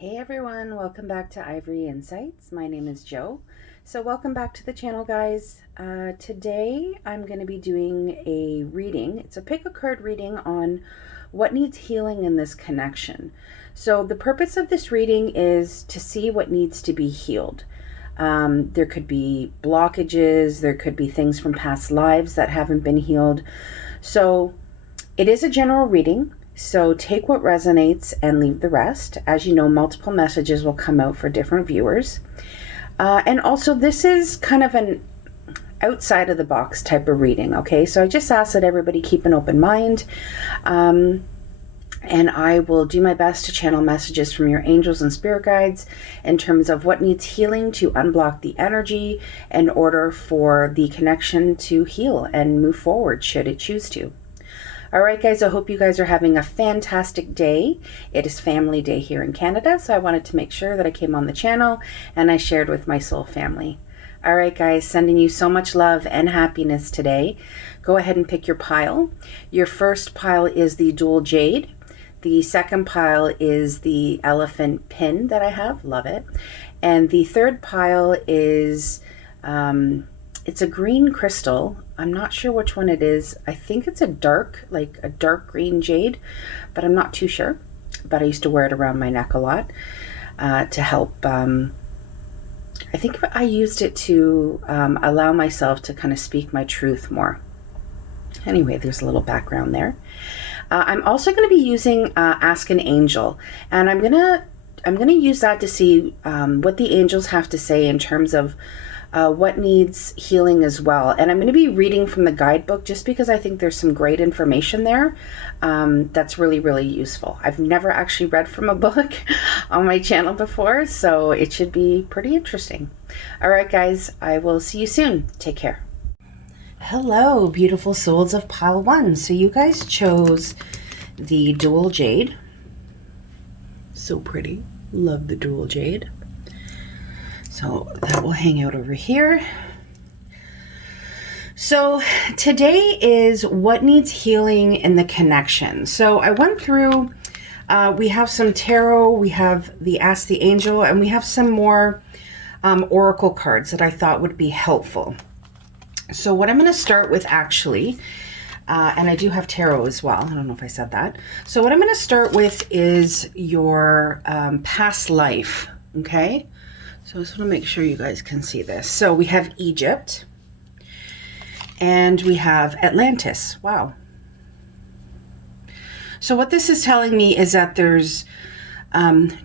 Hey everyone, welcome back to Ivory Insights. My name is Jo. So welcome back to the channel, guys. Today I'm going to be doing a reading. It's a pick a card reading on what needs healing in this connection. So the purpose of this reading is to see what needs to be healed. There could be blockages, there could be things from past lives that haven't been healed. So it is a general reading. So take what resonates and leave the rest. As you know, multiple messages will come out for different viewers. And also this is kind of an outside of the box type of reading, okay? So I just ask that everybody keep an open mind. And I will do my best to channel messages from your angels and spirit guides in terms of what needs healing to unblock the energy in order for the connection to heal and move forward should it choose to. All right, guys, I hope you guys are having a fantastic day. It is Family Day here in Canada, so I wanted to make sure that I came on the channel and I shared with my soul family. All right, guys, sending you so much love and happiness today. Go ahead and pick your pile. Your first pile is the dual jade. The second pile is the elephant pin that I have. Love it. And the third pile is... it's a green crystal. I'm not sure which one it is. I think it's a dark green jade, but I'm not too sure. But I used to wear it around my neck a lot to help. I think I used it to allow myself to kind of speak my truth more. Anyway, there's a little background there. I'm also going to be using Ask an Angel, and I'm gonna use that to see what the angels have to say in terms of what needs healing as well. And I'm going to be reading from the guidebook just because I think there's some great information there that's really, really useful. I've never actually read from a book on my channel before, so it should be pretty interesting. All right, guys, I will see you soon. Take care. Hello, beautiful souls of pile one. So you guys chose the dual jade. So pretty. Love the dual jade. So that will hang out over here. So today is what needs healing in the connection. So I went through, we have some tarot, we have the Ask the Angel, and we have some more oracle cards that I thought would be helpful. So what I'm going to start with actually, and I do have tarot as well. I don't know if I said that. So what I'm going to start with is your past life, okay? So I just want to make sure you guys can see this. So we have Egypt and we have Atlantis. Wow. So what this is telling me is that there's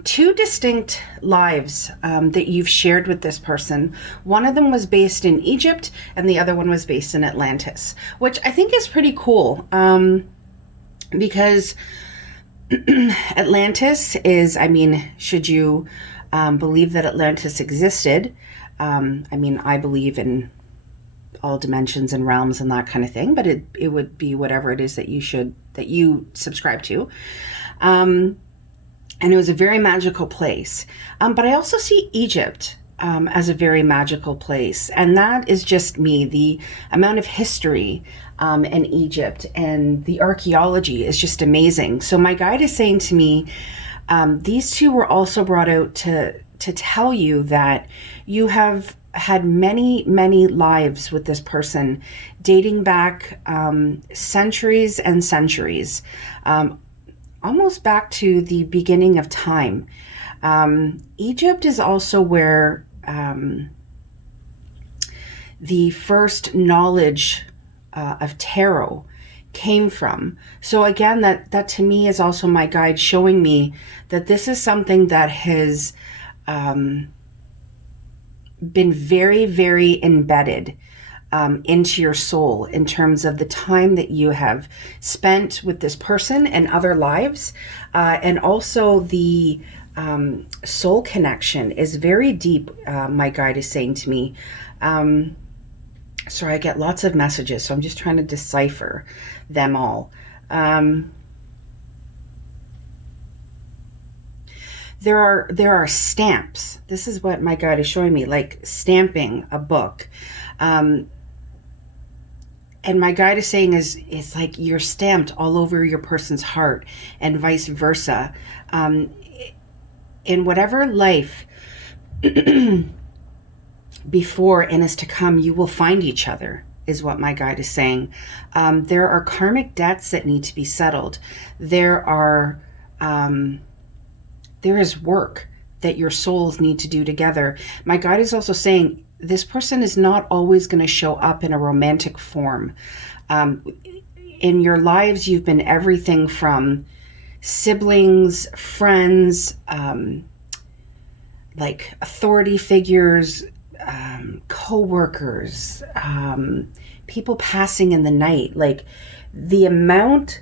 two distinct lives that you've shared with this person. One of them was based in Egypt and the other one was based in Atlantis, which I think is pretty cool because Atlantis is, I mean, should you believe that Atlantis existed? I mean, I believe in all dimensions and realms and that kind of thing, but it would be whatever it is that you subscribe to. And it was a very magical place. But I also see Egypt as a very magical place. And that is just me. The amount of history in Egypt and the archaeology is just amazing. So my guide is saying to me, these two were also brought out to tell you that you have had many, many lives with this person dating back centuries and centuries, almost back to the beginning of time. Egypt is also where the first knowledge of tarot came from. So again, that to me is also my guide showing me that this is something that has been very, very embedded into your soul in terms of the time that you have spent with this person and other lives. And also the soul connection is very deep, my guide is saying to me. Sorry, I get lots of messages, so I'm just trying to decipher them all. There are stamps. This is what my guide is showing me, like stamping a book. And my guide is saying it's like you're stamped all over your person's heart and vice versa. in whatever life before and is to come, you will find each other, is what my guide is saying. There are karmic debts that need to be settled. There is work that your souls need to do together. My guide is also saying this person is not always going to show up in a romantic form. In your lives, you've been everything from siblings, friends, like authority figures, co-workers, people passing in the night. Like, the amount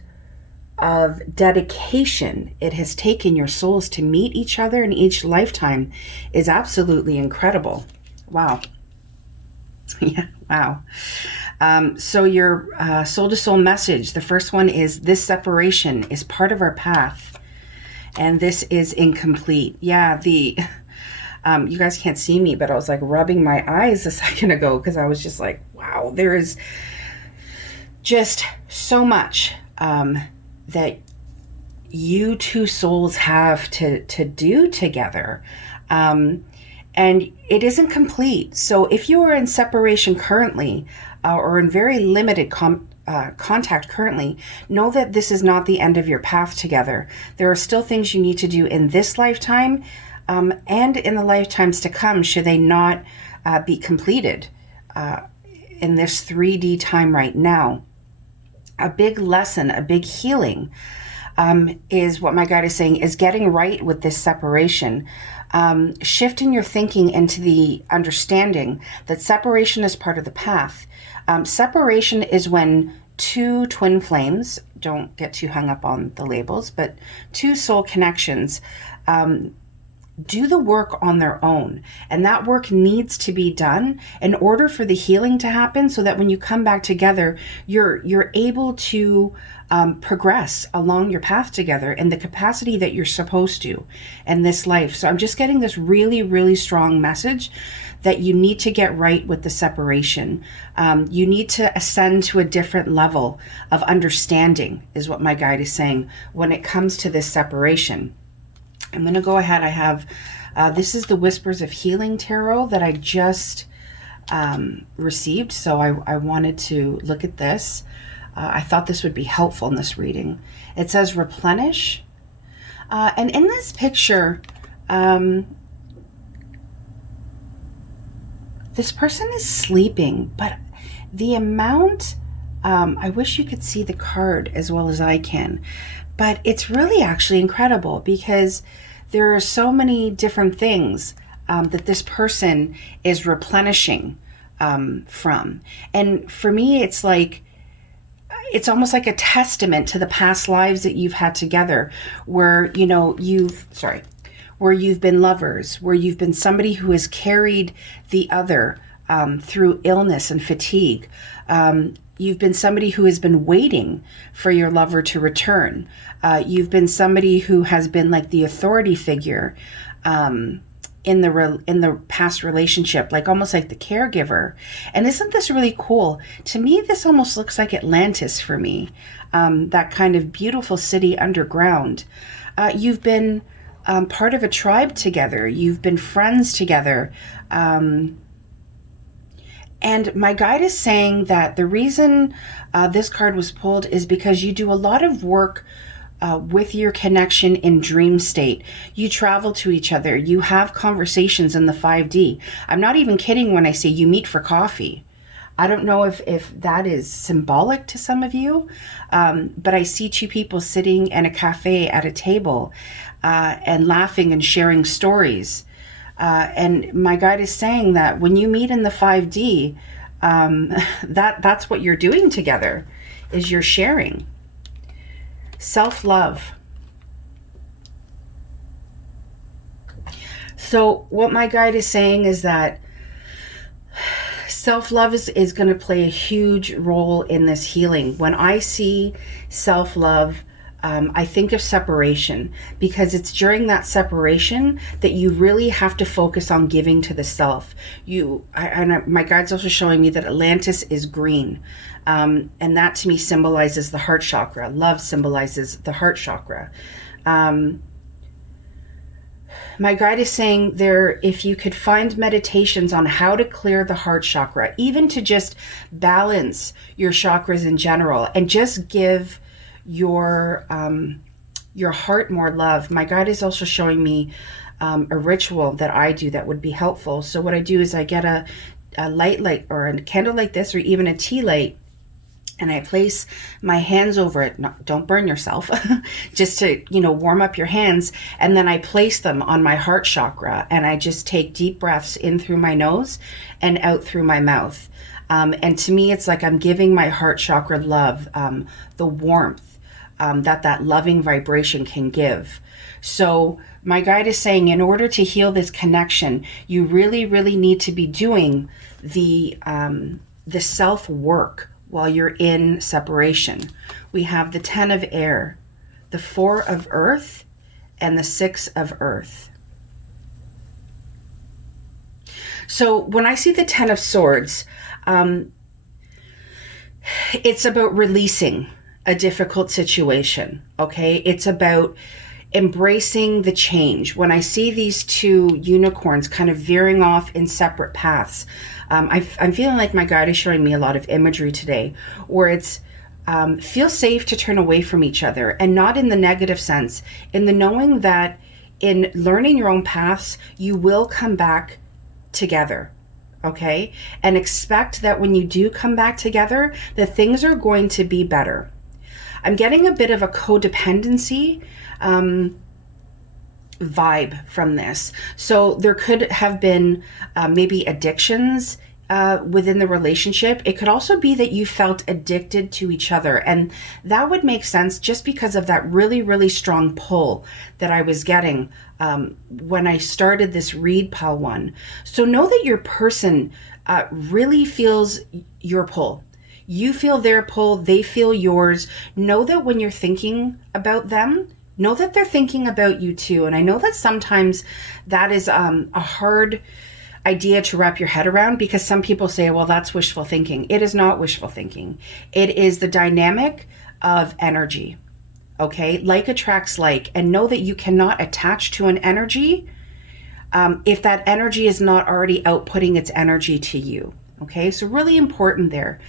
of dedication it has taken your souls to meet each other in each lifetime is absolutely incredible. Wow. Yeah, wow. So your soul-to-soul message, the first one is, this separation is part of our path, and this is incomplete. Yeah, you guys can't see me, but I was like rubbing my eyes a second ago because I was just like, wow, there is just so much that you two souls have to do together. And it isn't complete. So if you are in separation currently, or in very limited contact currently, know that this is not the end of your path together. There are still things you need to do in this lifetime, and in the lifetimes to come, should they not be completed in this 3D time right now. A big lesson, a big healing, is what my guide is saying, is getting right with this separation. Shifting your thinking into the understanding that separation is part of the path. Separation is when two twin flames, don't get too hung up on the labels, but two soul connections do the work on their own. And that work needs to be done in order for the healing to happen, so that when you come back together, you're able to progress along your path together in the capacity that you're supposed to in this life. So I'm just getting this really, really strong message that you need to get right with the separation. You need to ascend to a different level of understanding, is what my guide is saying, when it comes to this separation. I'm going to go ahead. I have, this is the Whispers of Healing Tarot that I just received. So I wanted to look at this. I thought this would be helpful in this reading. It says replenish. And in this picture, this person is sleeping, but the amount, I wish you could see the card as well as I can, but it's really actually incredible because there are so many different things that this person is replenishing from. And for me, it's like, it's almost like a testament to the past lives that you've had together, where, you know, where you've been lovers, where you've been somebody who has carried the other through illness and fatigue. You've been somebody who has been waiting for your lover to return. You've been somebody who has been like the authority figure in the past relationship, like almost like the caregiver. And isn't this really cool? To me, this almost looks like Atlantis for me, that kind of beautiful city underground. You've been part of a tribe together. You've been friends together. And my guide is saying that the reason this card was pulled is because you do a lot of work with your connection in dream state. You travel to each other. You have conversations in the 5D. I'm not even kidding when I say you meet for coffee. I don't know if that is symbolic to some of you, but I see two people sitting in a cafe at a table and laughing and sharing stories. And my guide is saying that when you meet in the 5D, that's what you're doing together, is you're sharing. Self-love. So what my guide is saying is that self-love is going to play a huge role in this healing. When I see self-love, I think of separation, because it's during that separation that you really have to focus on giving to the self. My guide's also showing me that Atlantis is green. And that to me symbolizes the heart chakra. Love symbolizes the heart chakra. my guide is saying there, if you could find meditations on how to clear the heart chakra, even to just balance your chakras in general and just give your heart more love. My guide is also showing me a ritual that I do that would be helpful. So what I do is I get a light like, or a candle like this, or even a tea light, and I place my hands over it. No, don't burn yourself, just to, warm up your hands. And then I place them on my heart chakra, and I just take deep breaths in through my nose and out through my mouth. And to me, it's like I'm giving my heart chakra love, the warmth that loving vibration can give. So my guide is saying, in order to heal this connection, you really, really need to be doing the self-work while you're in separation. We have the 10 of air, the 4 of earth, and the 6 of earth. So when I see the 10 of swords, it's about releasing a difficult situation, okay? It's about embracing the change. When I see these two unicorns kind of veering off in separate paths, I'm feeling like my guide is showing me a lot of imagery today, where it's feel safe to turn away from each other, and not in the negative sense, in the knowing that in learning your own paths, you will come back together, okay? And expect that when you do come back together, that things are going to be better. I'm getting a bit of a codependency vibe from this. So there could have been maybe addictions within the relationship. It could also be that you felt addicted to each other. And that would make sense just because of that really, really strong pull that I was getting when I started this read pile one. So know that your person really feels your pull. You feel their pull, they feel yours. Know that when you're thinking about them, know that they're thinking about you too. And I know that sometimes that is a hard idea to wrap your head around, because some people say, well, that's wishful thinking. It is not wishful thinking. It is the dynamic of energy, okay? Like attracts like, and know that you cannot attach to an energy if that energy is not already outputting its energy to you, okay? So really important there.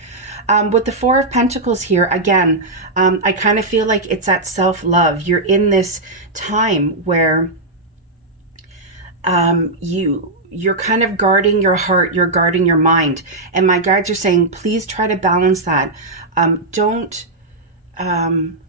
With the 4 of Pentacles here, again, I kind of feel like it's that self-love. You're in this time where you're kind of guarding your heart, you're guarding your mind. And my guides are saying, please try to balance that. Don't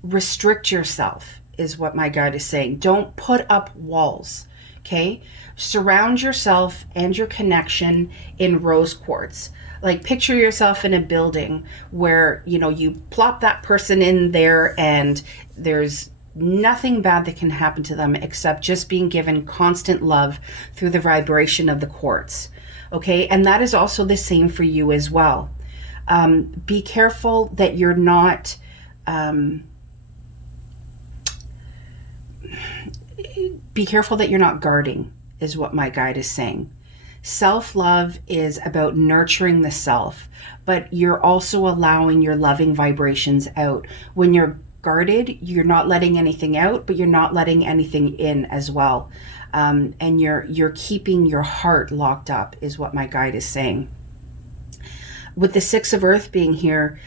restrict yourself, is what my guide is saying. Don't put up walls, okay? Surround yourself and your connection in rose quartz. Like picture yourself in a building where, you plop that person in there and there's nothing bad that can happen to them except just being given constant love through the vibration of the quartz. Okay. And that is also the same for you as well. Be careful that you're not, guarding, is what my guide is saying. Self-love is about nurturing the self, but you're also allowing your loving vibrations out. When you're guarded, you're not letting anything out, but you're not letting anything in as well. And you're keeping your heart locked up, is what my guide is saying. With the 6 of Earth being here,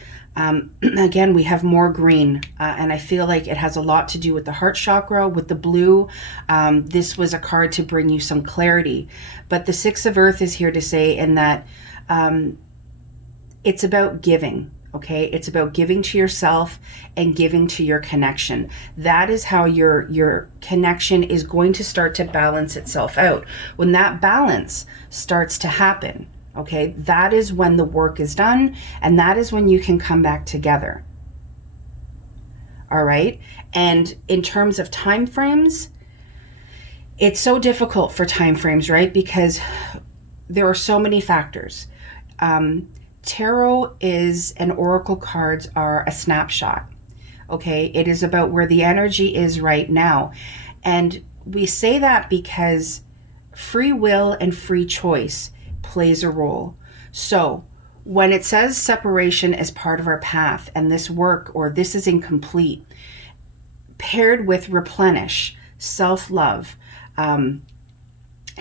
again, we have more green, and I feel like it has a lot to do with the heart chakra. With the blue, this was a card to bring you some clarity. But the 6 of Earth is here to say in that it's about giving, okay? It's about giving to yourself and giving to your connection. That is how your connection is going to start to balance itself out. When that balance starts to happen, okay, that is when the work is done, and that is when you can come back together. All right. And in terms of time frames, it's so difficult for time frames, right? Because there are so many factors. Tarot and oracle cards are a snapshot. Okay. It is about where the energy is right now. And we say that because free will and free choice plays a role. So when it says separation is part of our path and this work or this is incomplete, paired with replenish, self-love,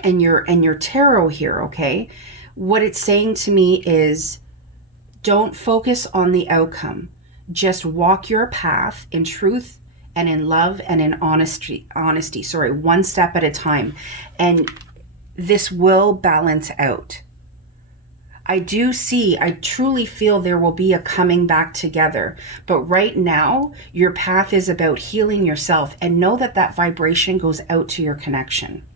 and your tarot here, okay? What it's saying to me is, don't focus on the outcome. Just walk your path in truth and in love and in honesty, one step at a time. And this will balance out. I truly feel there will be a coming back together. But right now, your path is about healing yourself, and know that that vibration goes out to your connection.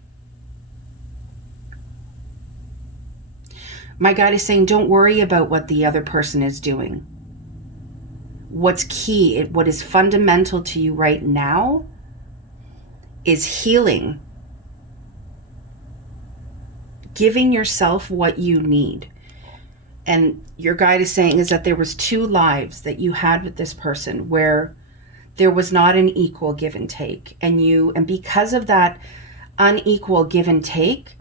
My guide is saying, don't worry about what the other person is doing. What's key, what is fundamental to you right now is healing. Giving yourself what you need. And your guide is saying is that there was 2 lives that you had with this person where there was not an equal give and take. And because of that unequal give and take,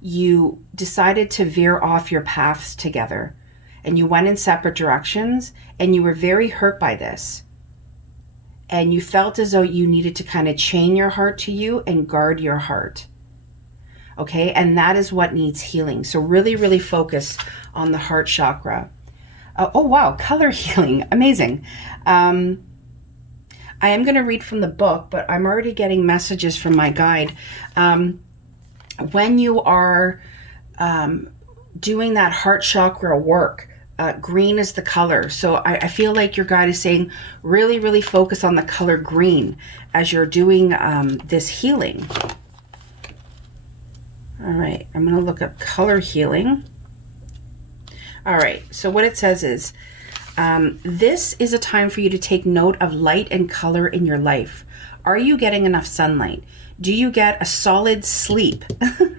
you decided to veer off your paths together, and you went in separate directions, and you were very hurt by this. And you felt as though you needed to kind of chain your heart to you and guard your heart. Okay, and that is what needs healing. So really, really focus on the heart chakra. Oh, wow, color healing. Amazing. I am going to read from the book, but I'm already getting messages from my guide. When you are doing that heart chakra work, green is the color. So I feel like your guide is saying, really, really focus on the color green as you're doing this healing. All right, I'm going to look up color healing. All right, so what it says is, this is a time for you to take note of light and color in your life. Are you getting enough sunlight? Do you get a solid sleep,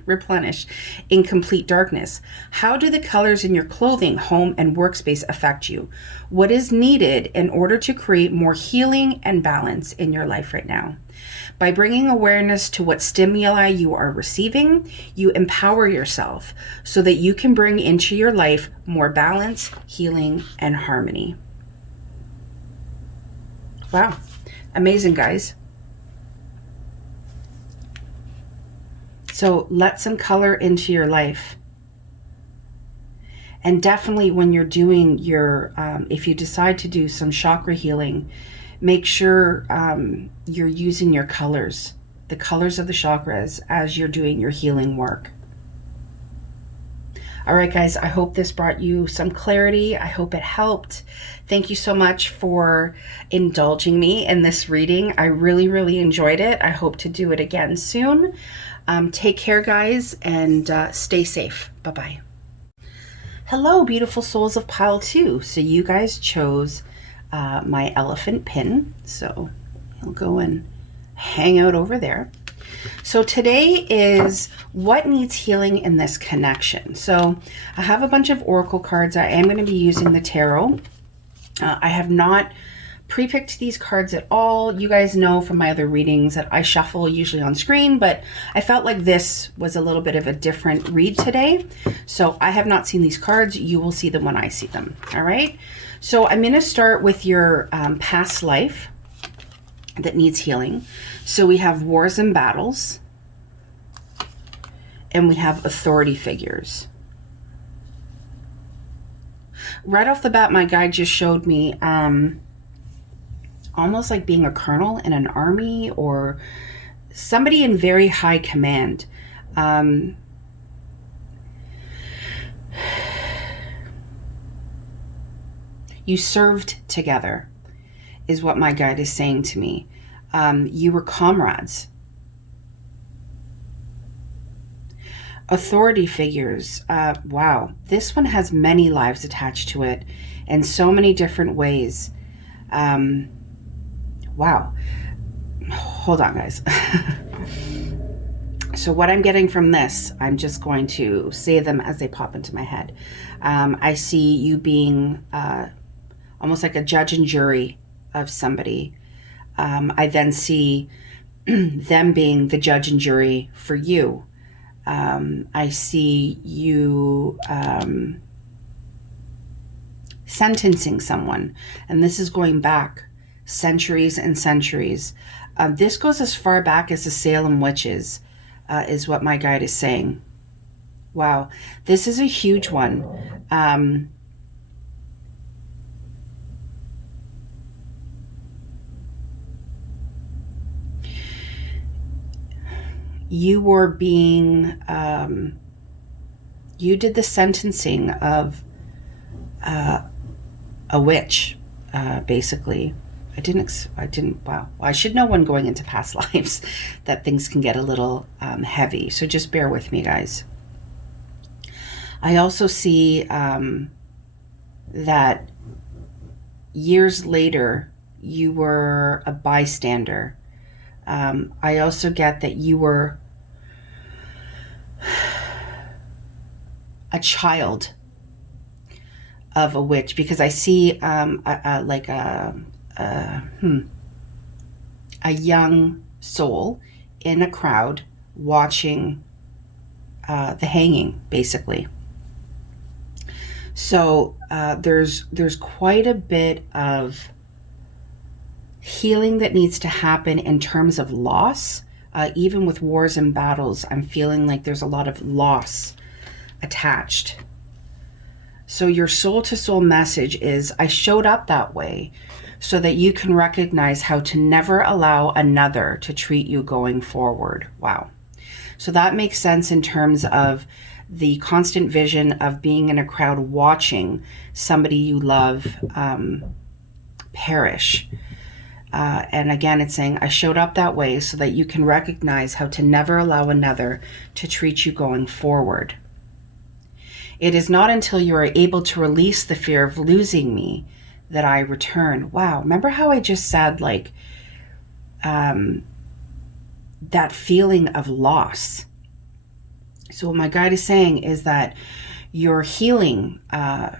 replenish, in complete darkness? How do the colors in your clothing, home, and workspace affect you? What is needed in order to create more healing and balance in your life right now? By bringing awareness to what stimuli you are receiving, you empower yourself so that you can bring into your life more balance, healing, and harmony. Wow, amazing, guys. So let some color into your life. And definitely when you're doing your, if you decide to do some chakra healing, make sure you're using your colors, the colors of the chakras as you're doing your healing work. All right, guys, I hope this brought you some clarity. I hope it helped. Thank you so much for indulging me in this reading. I really, really enjoyed it. I hope to do it again soon. Take care, guys, and stay safe. Bye-bye. Hello, beautiful souls of pile 2. So you guys chose my elephant pin. So I'll go and hang out over there. So today is what needs healing in this connection. So I have a bunch of oracle cards. I am going to be using the tarot. I have not pre-picked these cards at all. You guys know from my other readings that I shuffle usually on screen, but I felt like this was a little bit of a different read today. So I have not seen these cards. You will see them when I see them. All right. So I'm going to start with your past life that needs healing. So we have wars and battles, and we have authority figures. Right off the bat, my guide just showed me almost like being a colonel in an army or somebody in very high command. You served together is what my guide is saying to me. You were comrades. Authority figures. Wow. This one has many lives attached to it in so many different ways. Wow. Hold on, guys. So what I'm getting from this, I'm just going to say them as they pop into my head. I see you being almost like a judge and jury of somebody. I then see them being the judge and jury for you. I see you sentencing someone, and this is going back centuries and centuries. This goes as far back as the Salem witches. is what my guide is saying. Wow, this is a huge one. You were being, you did the sentencing of a witch, basically. Wow. I should know when going into past lives that things can get a little heavy. So just bear with me, guys. I also see that years later, you were a bystander. I also get that you were a child of a witch, because I see a young soul in a crowd watching the hanging, basically. So there's quite a bit of healing that needs to happen in terms of loss. Even with wars and battles, I'm feeling like there's a lot of loss attached. So your soul-to-soul message is, I showed up that way so that you can recognize how to never allow another to treat you going forward. Wow. So that makes sense in terms of the constant vision of being in a crowd watching somebody you love perish. And again, it's saying, I showed up that way so that you can recognize how to never allow another to treat you going forward. It is not until you are able to release the fear of losing me that I return. Wow. Remember how I just said, like, that feeling of loss. So what my guide is saying is that your healing that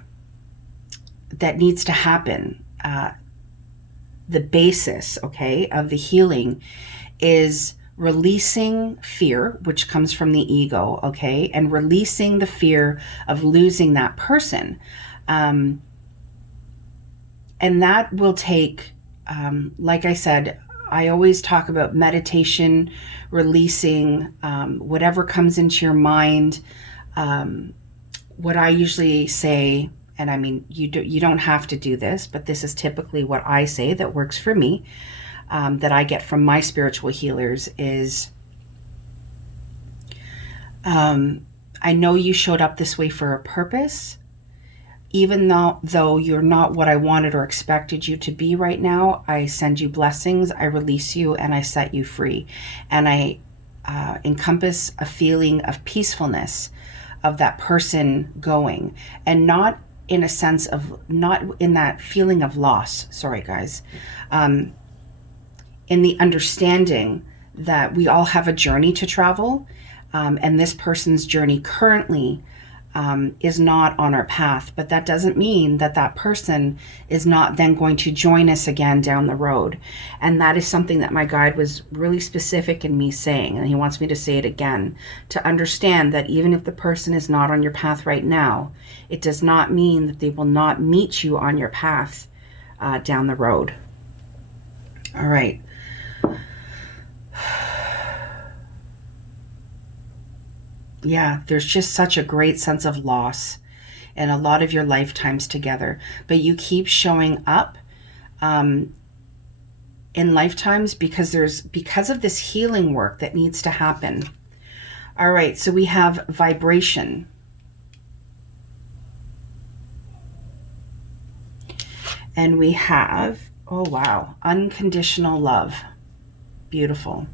needs to happen, the basis, okay, of the healing is releasing fear, which comes from the ego, okay, and releasing the fear of losing that person. And that will take, like I said, I always talk about meditation, releasing whatever comes into your mind. What I usually say, and I mean, you don't have to do this, but this is typically what I say that works for me, that I get from my spiritual healers is, I know you showed up this way for a purpose. Even though you're not what I wanted or expected you to be right now, I send you blessings, I release you, and I set you free. And I encompass a feeling of peacefulness of that person going, and not in a sense of, not in that feeling of loss, sorry guys, in the understanding that we all have a journey to travel, and this person's journey currently is not on our path, but that doesn't mean that that person is not then going to join us again down the road. And that is something that my guide was really specific in me saying, and he wants me to say it again, to understand that even if the person is not on your path right now, it does not mean that they will not meet you on your path down the road. All right. Yeah, there's just such a great sense of loss in a lot of your lifetimes together. But you keep showing up in lifetimes because of this healing work that needs to happen. All right, so we have vibration. And we have, oh wow, unconditional love. Beautiful.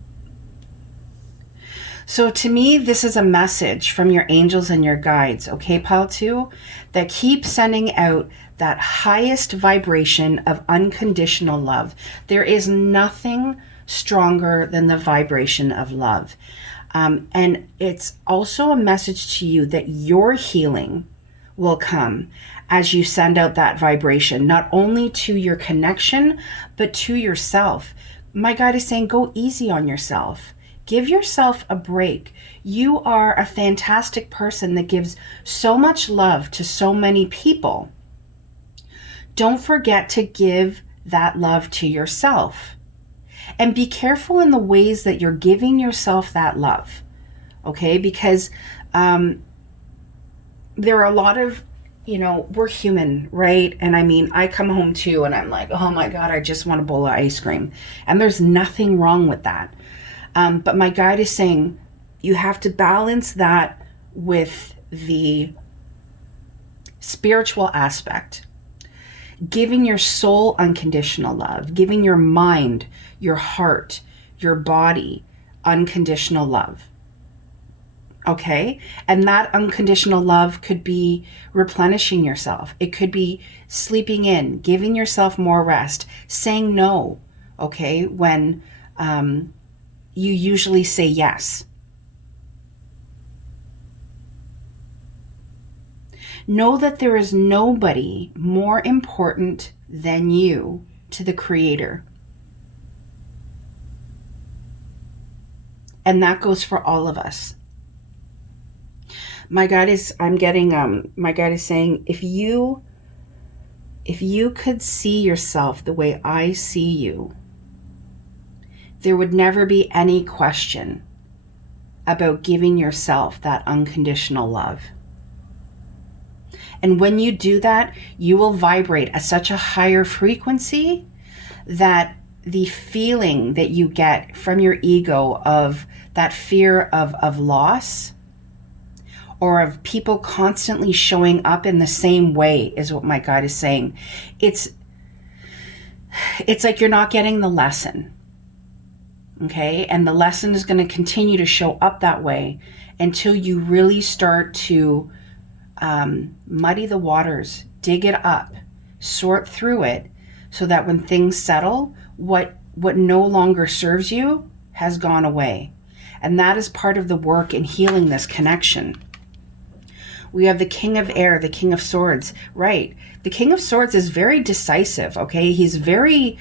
So to me, this is a message from your angels and your guides, okay, Pile 2, that keep sending out that highest vibration of unconditional love. There is nothing stronger than the vibration of love. And it's also a message to you that your healing will come as you send out that vibration, not only to your connection, but to yourself. My guide is saying, go easy on yourself. Give yourself a break. You are a fantastic person that gives so much love to so many people. Don't forget to give that love to yourself. And be careful in the ways that you're giving yourself that love. okay? Because there are a lot of, we're human, right? And I mean, I come home too and I'm like, oh my God, I just want a bowl of ice cream. And there's nothing wrong with that. But my guide is saying you have to balance that with the spiritual aspect, giving your soul unconditional love, giving your mind, your heart, your body unconditional love. Okay? And that unconditional love could be replenishing yourself. It could be sleeping in, giving yourself more rest, saying no, okay, when you usually say yes. Know that there is nobody more important than you to the Creator. And that goes for all of us. My guide is saying, if you could see yourself the way I see you, there would never be any question about giving yourself that unconditional love. And when you do that, you will vibrate at such a higher frequency that the feeling that you get from your ego of that fear of loss, or of people constantly showing up in the same way, is what my guide is saying. It's like you're not getting the lesson. Okay? And the lesson is going to continue to show up that way until you really start to muddy the waters, dig it up, sort through it, so that when things settle, what no longer serves you has gone away. And that is part of the work in healing this connection. We have the King of Air, the King of Swords, right? The King of Swords is very decisive, okay? He's very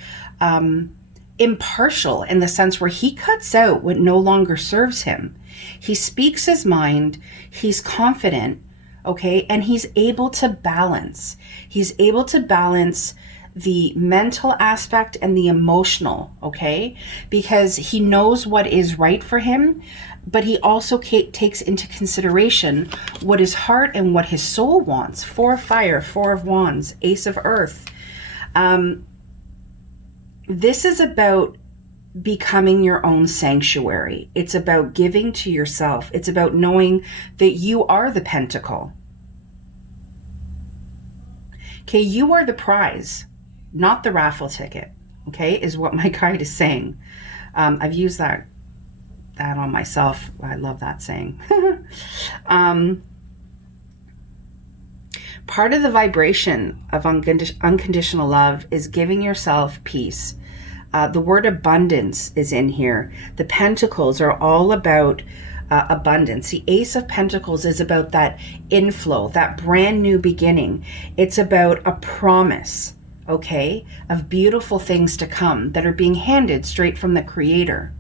impartial in the sense where he cuts out what no longer serves him. He speaks his mind, he's confident, okay? And he's able to balance. He's able to balance the mental aspect and the emotional, okay? Because he knows what is right for him, but he also takes into consideration what his heart and what his soul wants. 4 of Fire, 4 of Wands, Ace of Earth. This is about becoming your own sanctuary. It's about giving to yourself. It's about knowing that you are the pentacle. Okay, you are the prize, not the raffle ticket, okay, is what my guide is saying. I've used that on myself. I love that saying. Part of the vibration of unconditional love is giving yourself peace. The word abundance is in here. The pentacles are all about abundance. The Ace of Pentacles is about that inflow, that brand new beginning. It's about a promise, okay, of beautiful things to come that are being handed straight from the Creator.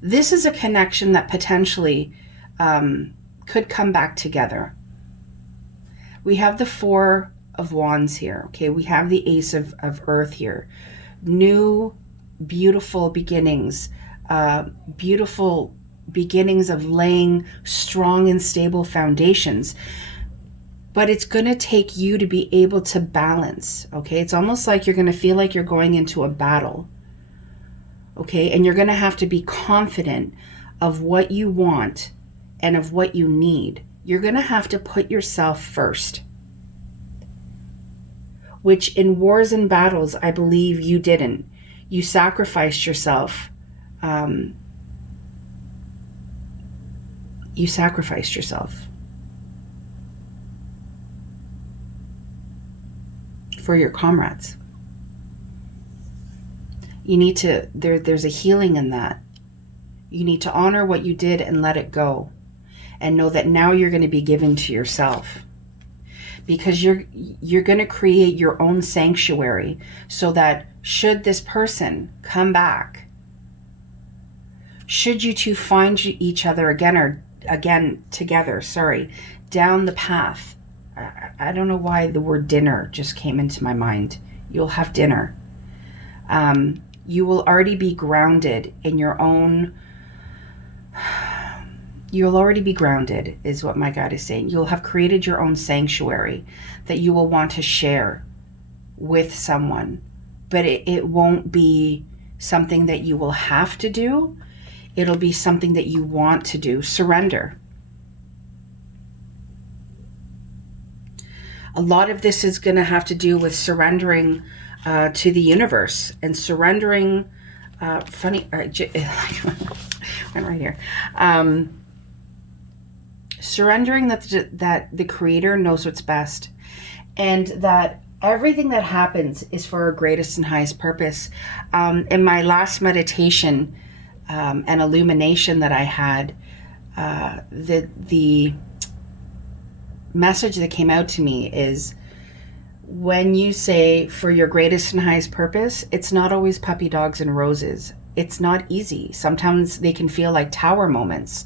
This is a connection that potentially could come back together. We have the 4 of Wands here, okay? We have the Ace of Earth here. New, beautiful beginnings. Beautiful beginnings of laying strong and stable foundations. But it's going to take you to be able to balance, okay? It's almost like you're going to feel like you're going into a battle, okay? And you're going to have to be confident of what you want and of what you need. You're going to have to put yourself first, which in wars and battles, I believe you didn't. You sacrificed yourself. You sacrificed yourself for your comrades. You need to, there's a healing in that. You need to honor what you did and let it go. And know that now you're going to be given to yourself. Because you're going to create your own sanctuary so that should this person come back, should you two find each other again together, down the path I don't know why the word dinner just came into my mind. You'll have dinner. You will already be grounded in your own. You'll already be grounded, is what my guide is saying. You'll have created your own sanctuary that you will want to share with someone, but it won't be something that you will have to do. It'll be something that you want to do. Surrender. A lot of this is going to have to do with surrendering to the universe and surrendering. Went right here. Surrendering that the Creator knows what's best, and that everything that happens is for our greatest and highest purpose. In my last meditation and illumination that I had, the message that came out to me is, when you say for your greatest and highest purpose, it's not always puppy dogs and roses. It's not easy. Sometimes they can feel like tower moments,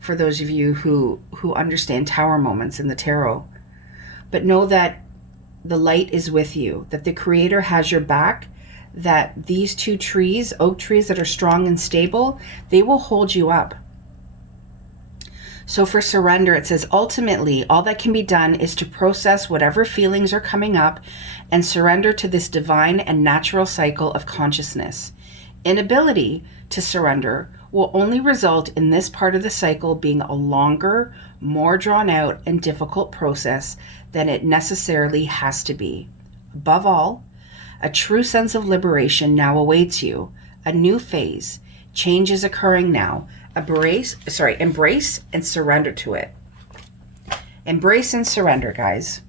for those of you who understand tower moments in the tarot. But know that the light is with you, that the Creator has your back, that these two trees, oak trees that are strong and stable, they will hold you up. So for surrender, it says, ultimately, all that can be done is to process whatever feelings are coming up and surrender to this divine and natural cycle of consciousness. Inability to surrender will only result in this part of the cycle being a longer, more drawn out and difficult process than it necessarily has to be. Above all, a true sense of liberation now awaits you. A new phase. Change is occurring now. Embrace and surrender to it. Embrace and surrender, guys.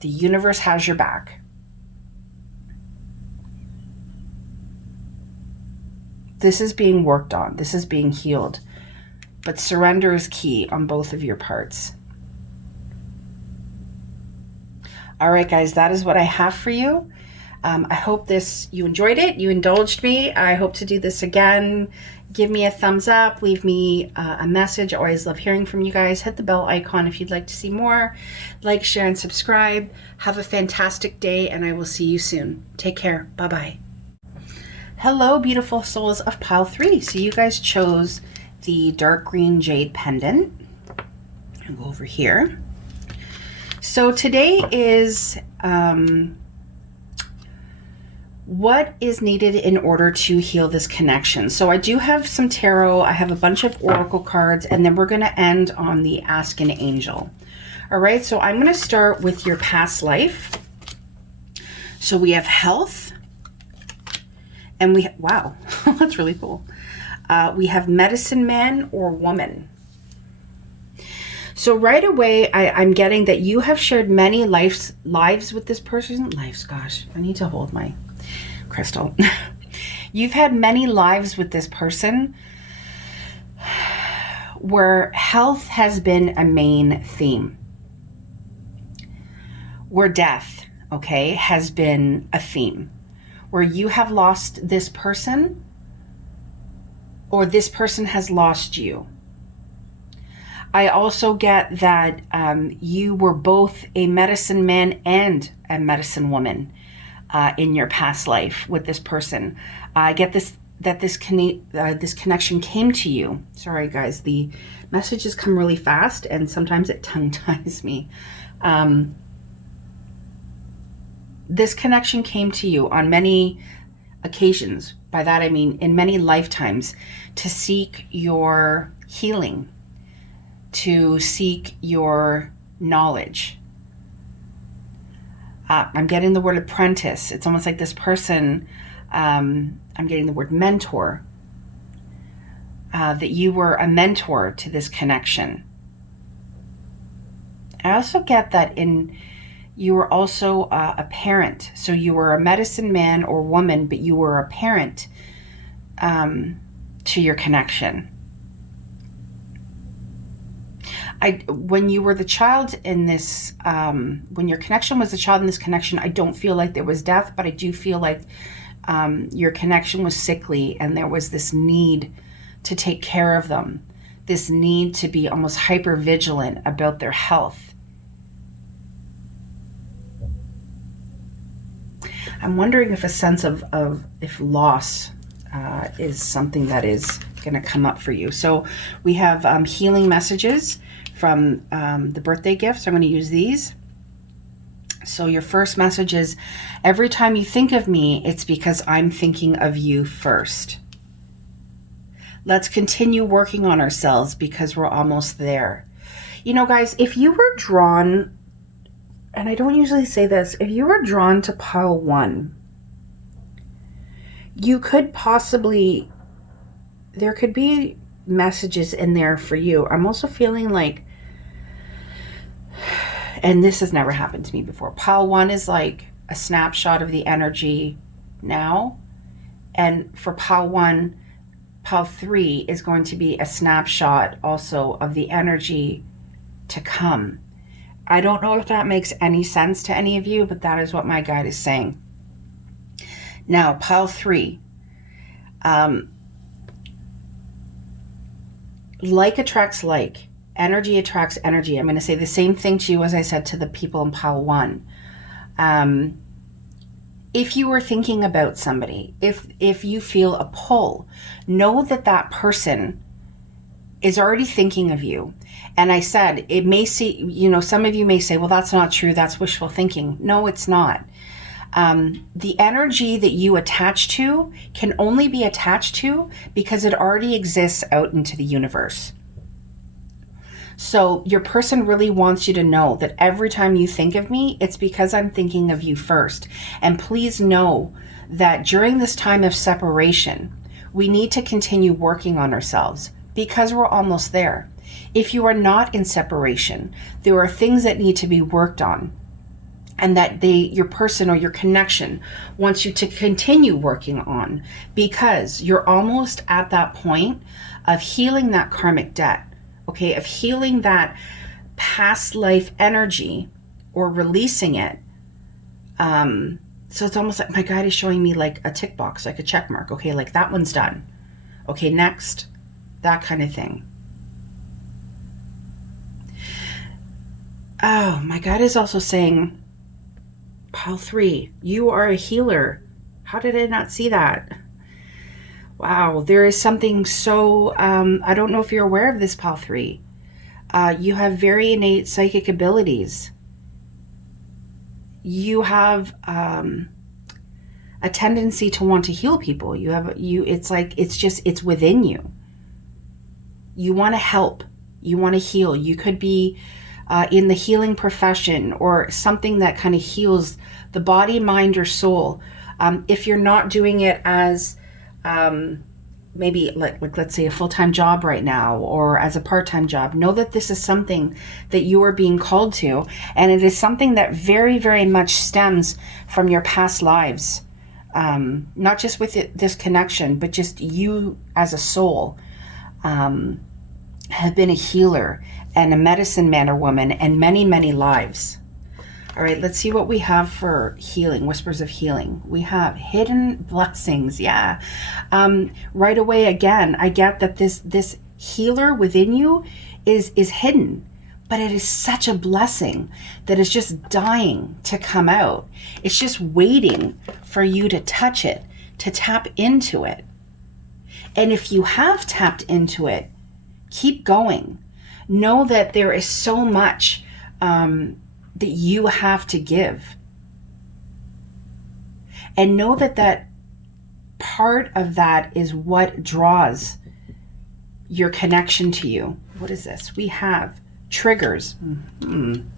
The universe has your back. This is being worked on. This is being healed. But surrender is key on both of your parts. All right, guys, that is what I have for you. I hope you enjoyed it. You indulged me. I hope to do this again. Give me a thumbs up. Leave me a message. I always love hearing from you guys. Hit the bell icon if you'd like to see more. Like, share, and subscribe. Have a fantastic day, and I will see you soon. Take care. Bye-bye. Hello, beautiful souls of pile 3. So you guys chose the dark green jade pendant. I'll go over here. So today is what is needed in order to heal this connection. So I do have some tarot. I have a bunch of oracle cards, and then we're going to end on the Ask an Angel. All right, so I'm going to start with your past life. So we have health, and wow, that's really cool. We have medicine man or woman. So right away, I'm getting that you have shared many lives with this person. Gosh, I need to hold my crystal. You've had many lives with this person where health has been a main theme. Where death, okay, has been a theme. Where you have lost this person or this person has lost you. I also get that you were both a medicine man and a medicine woman in your past life with this person. I get this connection came to you. Sorry, guys, the messages come really fast, and sometimes it tongue-ties me. This connection came to you on many occasions. By that I mean in many lifetimes, to seek your healing, to seek your knowledge. I'm getting the word apprentice. It's almost like this person, I'm getting the word mentor, that you were a mentor to this connection. I also get that you were also a parent. So you were a medicine man or woman, but you were a parent to your connection. When you were the child in this, when your connection was the child in this connection, I don't feel like there was death, but I do feel like your connection was sickly, and there was this need to take care of them, this need to be almost hyper vigilant about their health. I'm wondering if a sense of if loss is something that is going to come up for you. So we have healing messages from the birthday gifts. I'm going to use these. So your first message is, every time you think of me, it's because I'm thinking of you first. Let's continue working on ourselves because we're almost there. You know, guys, if you were drawn, and I don't usually say this, if you were drawn to pile 1, you could possibly, there could be messages in there for you. I'm also feeling like, and this has never happened to me before, pile 1 is like a snapshot of the energy now. And for pile 1, pile 3 is going to be a snapshot also of the energy to come. I don't know if that makes any sense to any of you, but that is what my guide is saying. Now, pile 3. Like attracts like. Energy attracts energy. I'm going to say the same thing to you as I said to the people in pile 1. If you were thinking about somebody, if you feel a pull, know that that person is already thinking of you. And I said, it may see, you know, some of you may say, well, that's not true. That's wishful thinking. No, it's not. The energy that you attach to can only be attached to because it already exists out into the universe. So your person really wants you to know that every time you think of me, it's because I'm thinking of you first. And please know that during this time of separation, we need to continue working on ourselves because we're almost there. If you are not in separation, there are things that need to be worked on, and that your person or your connection wants you to continue working on, because you're almost at that point of healing that karmic debt, okay, of healing that past life energy or releasing it. So it's almost like my guide is showing me like a tick box, like a check mark. Okay, like that one's done. Okay, next, that kind of thing. Oh, my guide is also saying, pile 3, you are a healer. How did I not see that? Wow, there is something so, I don't know if you're aware of this, pile 3. You have very innate psychic abilities. You have a tendency to want to heal people. It's like, it's within you. You want to help. You want to heal. You could be in the healing profession or something that kind of heals the body, mind, or soul. If you're not doing it as maybe like let's say a full-time job right now or as a part-time job, know that this is something that you are being called to, and it is something that very, very much stems from your past lives. Not just with this connection, but just you as a soul have been a healer and a medicine man or woman and many, many lives. All right, let's see what we have for healing, whispers of healing. We have hidden blessings, yeah. Right away, again, I get that this healer within you is hidden, but it is such a blessing that is just dying to come out. It's just waiting for you to touch it, to tap into it. And if you have tapped into it, keep going. Know that there is so much that you have to give. And know that part of that is what draws your connection to you. What is this? We have triggers. Mm-hmm.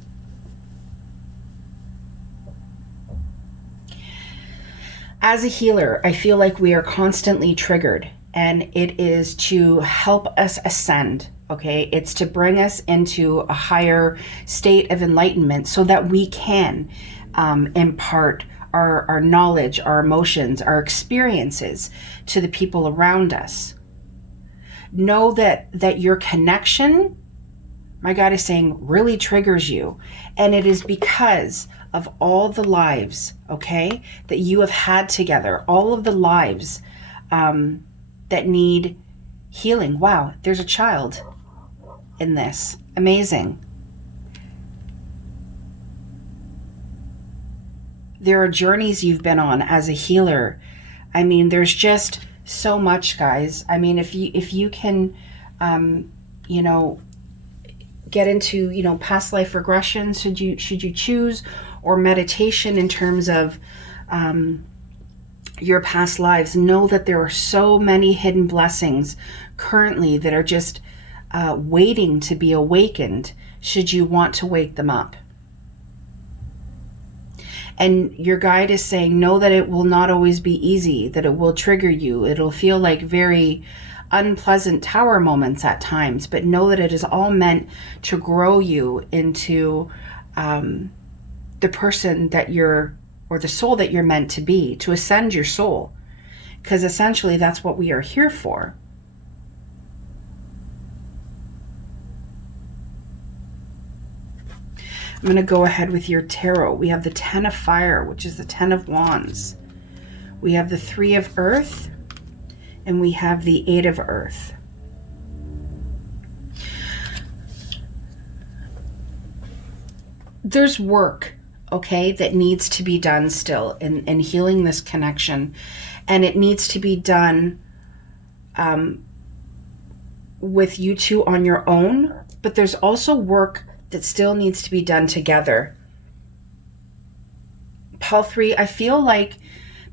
As a healer, I feel like we are constantly triggered, and it is to help us ascend. Okay, it's to bring us into a higher state of enlightenment so that we can impart our knowledge, our emotions, our experiences to the people around us. Know that your connection, my God is saying, really triggers you. And it is because of all the lives, okay, that you have had together, all of the lives that need healing. Wow, there's a child in this. Amazing. There are journeys you've been on as a healer. I mean, there's just so much, guys. I mean, if you can, you know, get into, you know, past life regression, should you choose, or meditation in terms of your past lives, know that there are so many hidden blessings currently that are just waiting to be awakened should you want to wake them up. And your guide is saying, know that it will not always be easy, that it will trigger you. It'll feel like very unpleasant tower moments at times, but know that it is all meant to grow you into the person that you're, or the soul that you're meant to be, to ascend your soul. Because essentially that's what we are here for. I'm going to go ahead with your tarot. We have the 10 of Fire, which is the 10 of Wands. We have the 3 of Earth, and we have the 8 of Earth. There's work, okay, that needs to be done still in healing this connection. And it needs to be done with you two on your own. But there's also work that still needs to be done together. Pile 3, I feel like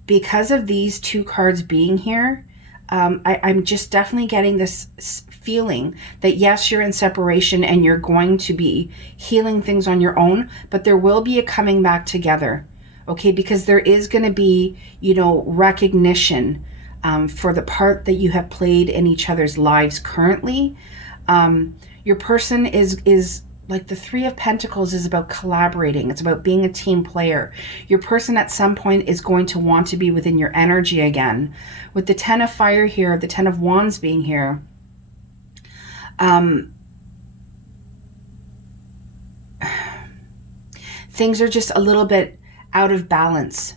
because of these 2 cards being here, I'm just definitely getting this feeling that yes, you're in separation and you're going to be healing things on your own, but there will be a coming back together, okay? Because there is going to be, you know, recognition for the part that you have played in each other's lives currently. Your person is like the 3 of Pentacles is about collaborating. It's about being a team player. Your person at some point is going to want to be within your energy again. With the 10 of Fire here, the 10 of Wands being here, things are just a little bit out of balance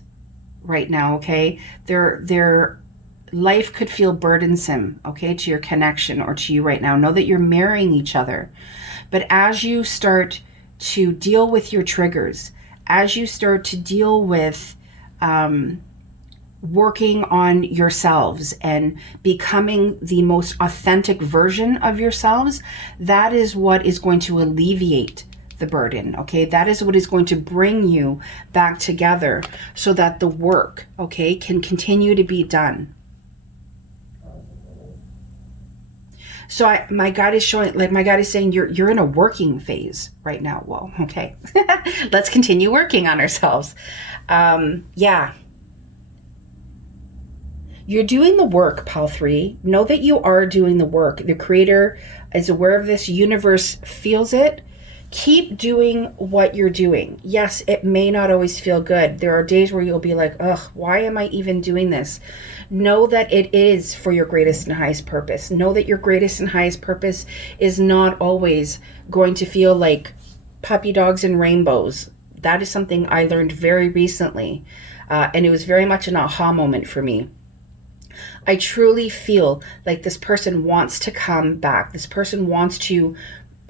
right now, okay? Their life could feel burdensome, okay, to your connection or to you right now. Know that you're marrying each other. But as you start to deal with your triggers, as you start to deal with working on yourselves and becoming the most authentic version of yourselves, that is what is going to alleviate the burden, okay? That is what is going to bring you back together so that the work, okay, can continue to be done. So my guide is showing, like my guide is saying, you're in a working phase right now. Well, okay, let's continue working on ourselves. Yeah. You're doing the work, Pile 3. Know that you are doing the work. The Creator is aware of this. Universe feels it. Keep doing what you're doing. Yes, it may not always feel good. There are days where you'll be like, ugh, why am I even doing this? Know that it is for your greatest and highest purpose. Know that your greatest and highest purpose is not always going to feel like puppy dogs and rainbows. That is something I learned very recently. And it was very much an aha moment for me. I truly feel like this person wants to come back. This person wants to,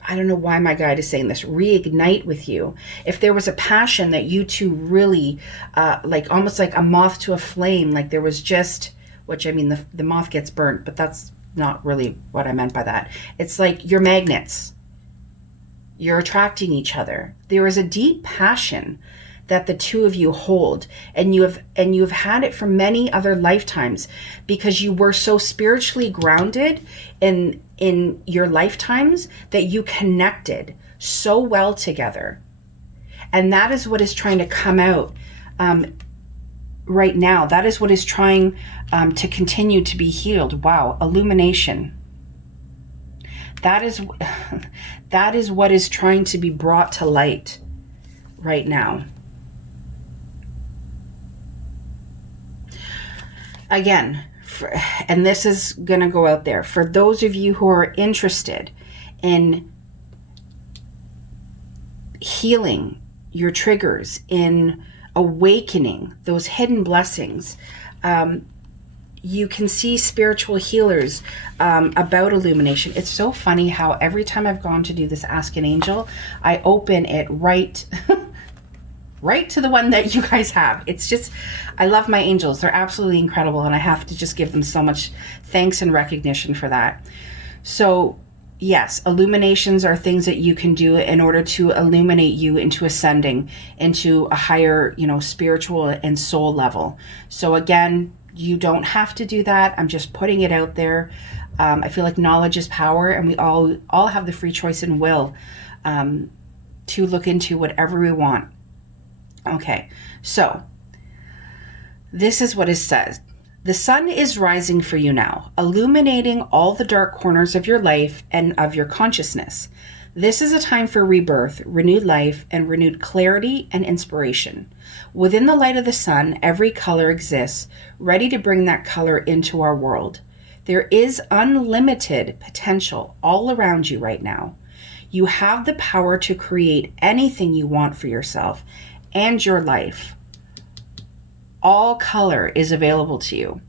I don't know why my guide is saying this, reignite with you. If there was a passion that you two really, like almost like a moth to a flame, like there was just, which I mean, the moth gets burnt, but that's not really what I meant by that. It's like you're magnets. You're attracting each other. There is a deep passion that the two of you hold, and you have had it for many other lifetimes because you were so spiritually grounded in your lifetimes that you connected so well together. And that is what is trying to come out right now. That is what is trying to continue to be healed. Wow, illumination. That is what is trying to be brought to light right now. Again, and this is going to go out there, for those of you who are interested in healing your triggers, in awakening those hidden blessings, you can see spiritual healers about illumination. It's so funny how every time I've gone to do this Ask an Angel, I open it right right to the one that you guys have. It's just, I love my angels. They're absolutely incredible, and I have to just give them so much thanks and recognition for that. So yes, illuminations are things that you can do in order to illuminate you into ascending into a higher, spiritual and soul level. So again, you don't have to do that. I'm just putting it out there. I feel like knowledge is power, and we all have the free choice and will to look into whatever we want. Okay, so this is what it says. The sun is rising for you now, illuminating all the dark corners of your life and of your consciousness. This is a time for rebirth, renewed life, and renewed clarity and inspiration. Within the light of the sun, every color exists, ready to bring that color into our world. There is unlimited potential all around you right now. You have the power to create anything you want for yourself and your life. All color is available to you.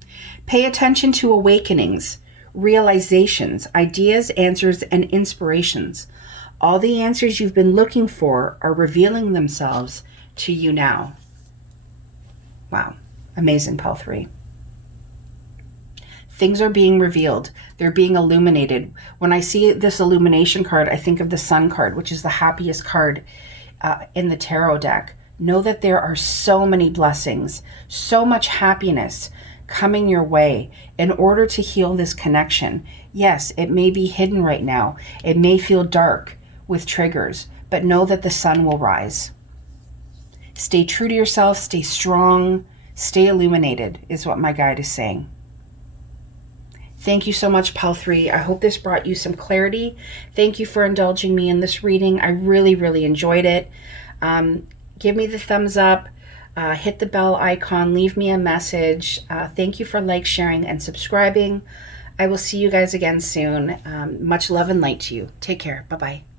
Pay attention to awakenings, realizations, ideas, answers, and inspirations. All the answers you've been looking for are revealing themselves to you now. Wow, amazing, Pile 3. Things are being revealed. They're being illuminated. When I see this illumination card, I think of the Sun card, which is the happiest card in the tarot deck. Know that there are so many blessings, so much happiness coming your way in order to heal this connection. Yes, it may be hidden right now. It may feel dark with triggers, but know that the sun will rise. Stay true to yourself, stay strong, stay illuminated is what my guide is saying. Thank you so much, Pile 3. I hope this brought you some clarity. Thank you for indulging me in this reading. I really, really enjoyed it. Give me the thumbs up, hit the bell icon, leave me a message. Thank you for sharing, and subscribing. I will see you guys again soon. Much love and light to you. Take care. Bye-bye.